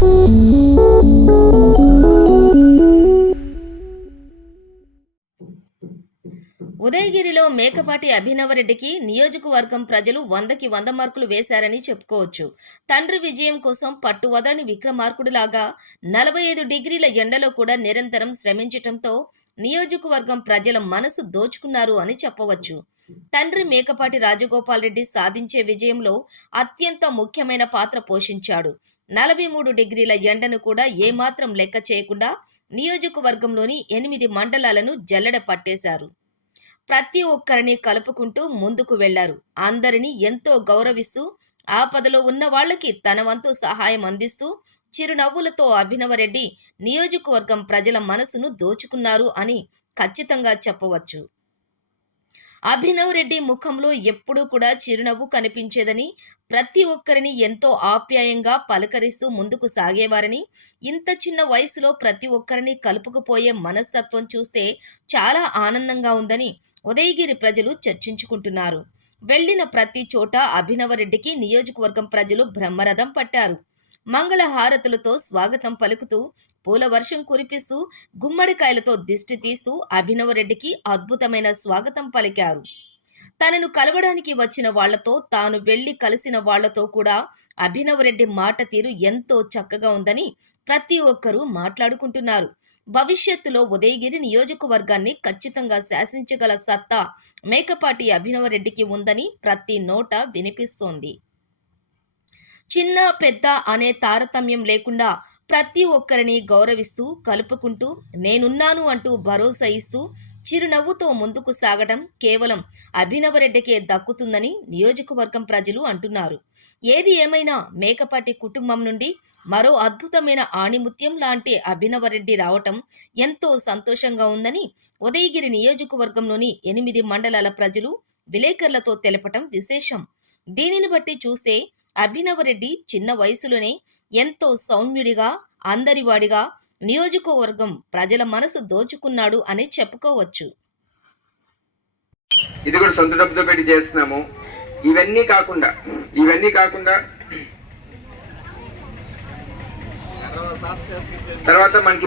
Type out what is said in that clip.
嗯。ఉదయగిరిలో మేకపాటి అభినవరెడ్డికి నియోజకవర్గం ప్రజలు వందకి వంద మార్కులు వేశారని చెప్పుకోవచ్చు. తండ్రి విజయం కోసం పట్టువదని విక్రమార్కుడులాగా నలభై ఐదు డిగ్రీల ఎండలో కూడా నిరంతరం శ్రమించటంతో నియోజకవర్గం ప్రజల మనసు దోచుకున్నారు అని చెప్పవచ్చు. తండ్రి మేకపాటి రాజగోపాల్ రెడ్డి సాధించే విజయంలో అత్యంత ముఖ్యమైన పాత్ర పోషించాడు. నలభై మూడు డిగ్రీల ఎండను కూడా ఏమాత్రం లెక్క చేయకుండా నియోజకవర్గంలోని ఎనిమిది మండలాలను జల్లెడ పట్టేశారు. ప్రతి ఒక్కరిని కలుపుకుంటూ ముందుకు వెళ్ళారు. అందరినీ ఎంతో గౌరవిస్తూ ఆపదలో ఉన్న వాళ్ళకి తన వంతు సహాయం అందిస్తూ చిరునవ్వులతో అభినవరెడ్డి నియోజకవర్గం ప్రజల మనసును దోచుకున్నారు అని ఖచ్చితంగా చెప్పవచ్చు. అభినవ్ రెడ్డి ముఖంలో ఎప్పుడూ కూడా చిరునవ్వు కనిపించేదని ప్రతి ఒక్కరిని ఎంతో ఆప్యాయంగా పలకరిస్తూ ముందుకు సాగేవారని ఇంత చిన్న వయసులో ప్రతి ఒక్కరిని కలుపుకుపోయే మనస్తత్వం చూస్తే చాలా ఆనందంగా ఉందని ఉదయగిరి ప్రజలు చర్చించుకుంటున్నారు. వెళ్ళిన ప్రతి చోట అభినవరెడ్డికి నియోజకవర్గం ప్రజలు బ్రహ్మరథం పట్టారు. మంగళ హారతులతో స్వాగతం పలుకుతూ పూల వర్షం కురిపిస్తూ గుమ్మడికాయలతో దిష్టి తీస్తూ అభినవరెడ్డికి అద్భుతమైన స్వాగతం పలికారు. తనను కలవడానికి వచ్చిన వాళ్ళతో తాను వెళ్ళి కలిసిన వాళ్ళతో కూడా అభినవరెడ్డి మాట తీరు ఎంతో చక్కగా ఉందని ప్రతి ఒక్కరూ మాట్లాడుకుంటున్నారు. భవిష్యత్తులో ఉదయగిరి నియోజకవర్గాన్ని ఖచ్చితంగా శాసించగల సత్తా మేకపాటి అభినవరెడ్డికి ఉందని ప్రతి నోట వినిపిస్తోంది. చిన్న పెద్ద అనే తారతమ్యం లేకుండా ప్రతి ఒక్కరిని గౌరవిస్తూ కలుపుకుంటూ నేనున్నాను అంటూ భరోసా ఇస్తూ చిరునవ్వుతో ముందుకు సాగడం కేవలం అభినవరెడ్డికే దక్కుతుందని నియోజకవర్గం ప్రజలు అంటున్నారు. ఏది ఏమైనా మేకపాటి కుటుంబం నుండి మరో అద్భుతమైన ఆణిముత్యం లాంటి అభినవరెడ్డి రావటం ఎంతో సంతోషంగా ఉందని ఉదయగిరి నియోజకవర్గంలోని ఎనిమిది మండలాల ప్రజలు విలేకరులతో తెలపటం విశేషం. దీనిని బట్టి చూస్తే అభినవరెడ్డి చిన్న వయసులోనే ఎంతో సౌమ్యుడిగా అందరివాడిగా నియోజకవర్గం ప్రజల మనసు దోచుకున్నాడు అని చెప్పుకోవచ్చు. ఇది కూడా సొంత డబ్బుతో పెట్టి చేస్తున్నాము. ఇవన్నీ కాకుండా ఇవన్నీ కాకుండా తర్వాత మనకి